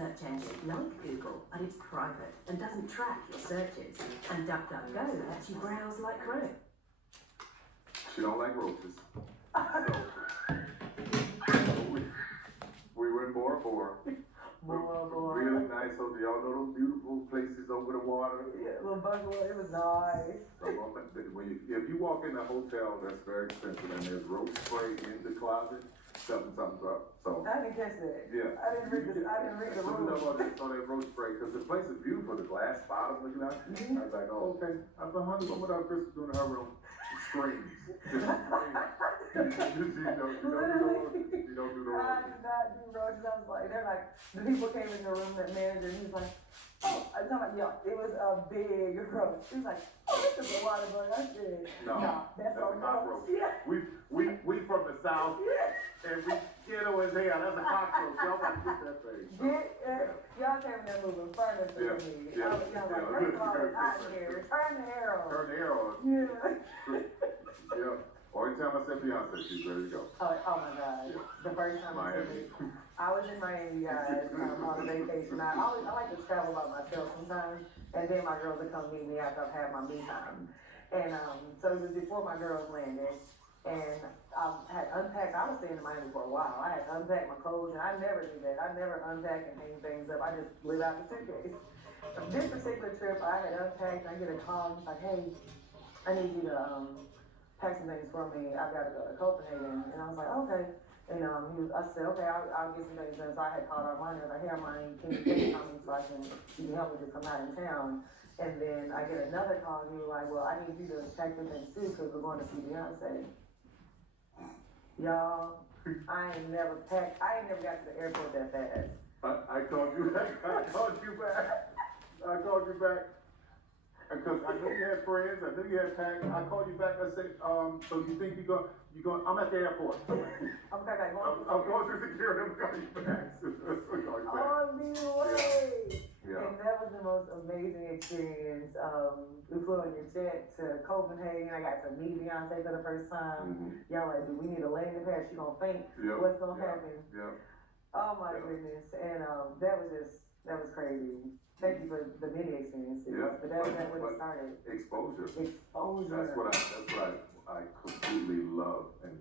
search engine like Google, but it's private and doesn't track your searches. And DuckDuckGo lets you browse like Chrome. She don't like roaches. We went Bora Bora. Really nice hotel. Y'all know those beautiful places over the water? Yeah, little bungalow, it was nice. If you walk in a hotel that's very expensive and there's roach spray in the closet, something's up. So I didn't catch that. yeah. I didn't read the rules. I saw that roach spray because the place is beautiful, the glass bottom looking out. I was like, oh, okay. I was like, honey, what our Crystal doing in her room? She screams. Just screams. You don't do the I roaches. did not do roaches. I was like, they're like, the people came in the room, that manager, and he's like, oh, I'm talking about, yeah, it was a big roach. He was like, oh, this is a lot of bug. I said, no, that's a cockroach. Yeah. We from the South, Yeah. and we ghetto as hell. That's a cockroach. Y'all gotta get that thing. Y'all came in there moving furnace with me. Yeah. Y'all like, first of all, it's hot in here. Turn the arrow. Turn the arrow. Yeah. Yeah. Every time I said Beyonce, she's ready to go. Oh my God. Yeah. The first time Miami. I was in Miami, guys, on a vacation. I like to travel by myself sometimes, and then my girls would come meet me after I've had my me time. And so it was before my girls landed, and I had unpacked. I was staying in Miami for a while. I had unpacked my clothes, and I never do that. I never unpack and hang things up. I just live out the suitcase. This particular trip, I had unpacked. I get a call, it's like, hey, I need you to pack some things for me. I've got to go to Copenhagen. And I was like, okay. And I said, okay, I'll get some things done. So I had called Armani. I was like, hey, Armani, can you tell me so you can help me just come out in town? And then I get another call, and he was like, well, I need you to pack your things too, because we're going to see Beyonce. Y'all, I ain't never got to the airport that fast. I called you back. Because I knew you had friends, I knew you had packed. I called you back, I said, so you think you're going, I'm at the airport. I'm going through security, I'm calling you back. On the way. Yeah. And that was the most amazing experience. We flew in your jet to Copenhagen. I got to meet Beyonce for the first time. Y'all like, do we need a landing pad? She gonna faint. What's gonna happen? Yeah. Oh my goodness. And that was crazy. Thank you for the many experiences. Yeah. But that's when it started. Exposure. Exposure. That's what I completely love and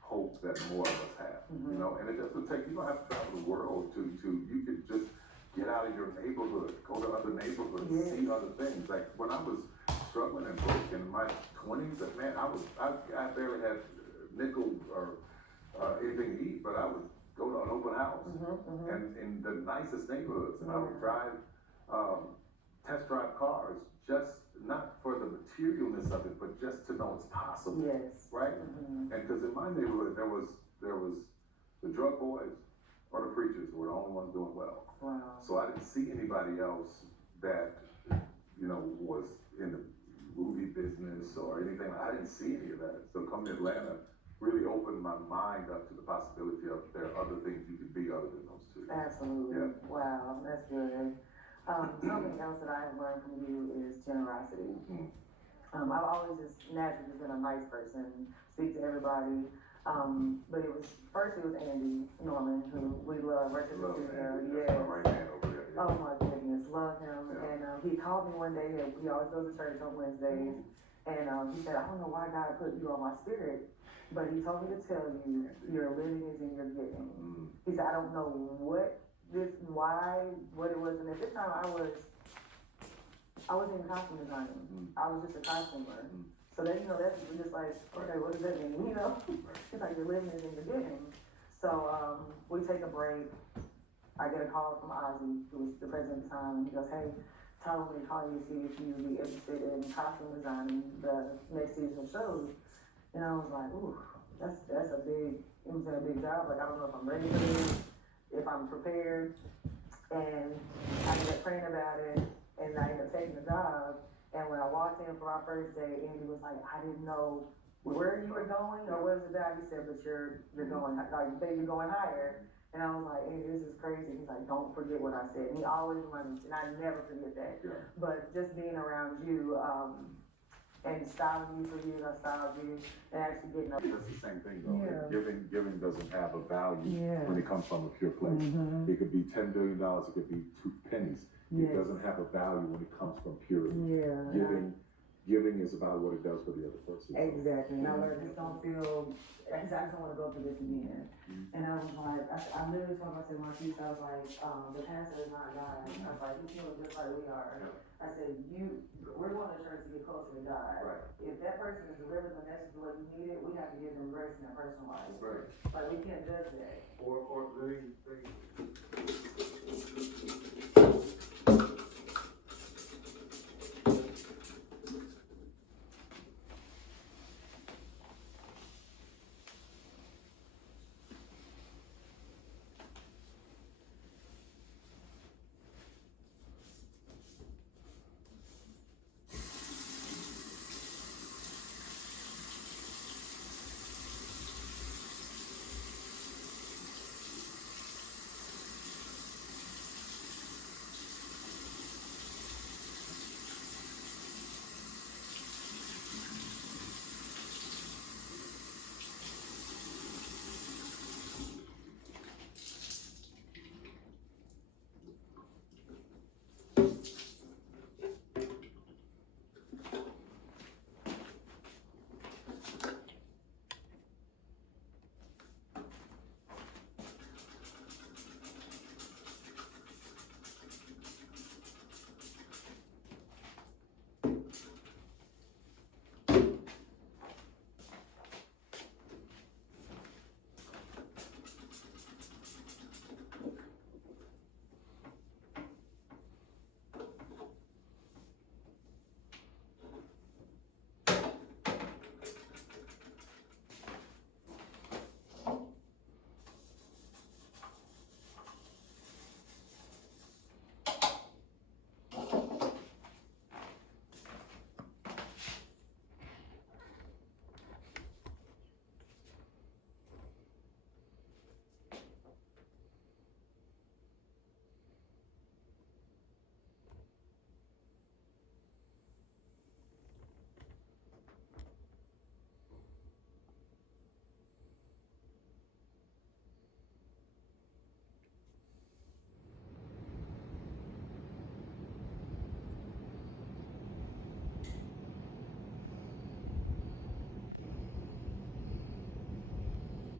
hope that more of us have. You know, and it doesn't take, you don't have to travel the world to you could just get out of your neighborhood, go to other neighborhoods, see other things. Like when I was struggling and broke in my 20s, man, I barely had nickel or anything to eat, but I would go to an open house and in the nicest neighborhoods, and I would test drive cars, just not for the materialness of it, but just to know it's possible. Yes. Right? And because in my neighborhood there was the drug boys or the preachers were the only ones doing well. Wow. So I didn't see anybody else that, was in the movie business or anything. I didn't see any of that. So coming to Atlanta really opened my mind up to the possibility of there are other things you could be other than those two. Absolutely. Yeah. Wow, that's good. Something else that I have learned from you is generosity. I've always just naturally been a nice person, speak to everybody. But it was Andy Norman, who we love, right in the studio. Yes. Right hand over there. Yeah. Oh my goodness, love him. Yeah. And he called me one day, he always goes to church on Wednesdays, and he said, I don't know why God put you on my spirit, but he told me to tell you, your living is in your giving. He said, I don't know what it was, and at this time I wasn't in costume designing. I was just a costumer. So that, that's just like, okay, what does that mean, It's like your living is in your giving. So we take a break. I get a call from Ozzy, who was the president at the time, and he goes, hey, told me to call you to see if you'd be interested in costume designing the next season of shows. And I was like, ooh, that's a big job. Like, I don't know if I'm ready for this, if I'm prepared. And I ended up praying about it, and I ended up taking the job. And when I walked in for our first day, Andy was like, I didn't know where you were going or what was the job. He said, but you're going, like, you say you're going higher. And I was like, Andy, this is crazy. He's like, don't forget what I said. And he always reminded me, and I never forget that. Yeah. But just being around you, and styling you for years, I styled you, and actually getting up. That's the same thing though. Yeah. Giving doesn't have a value Yeah. when it comes from a pure place. Mhm. It could be $10 billion, it could be 2 pennies. It Yes. doesn't have a value when it comes from purity. Yeah. Giving is about what it does for the other person. Exactly. And I learned just don't feel, I just don't want to go through this again. And I was like, I literally told myself in my piece, I was like, the pastor is not God. I was like, he's feeling just like we are. I said, we're going to church to get closer to God. Right. If that person is delivering the message the way you need it, we have to give them grace in their personal life. Right. Like, we can't judge that. Or they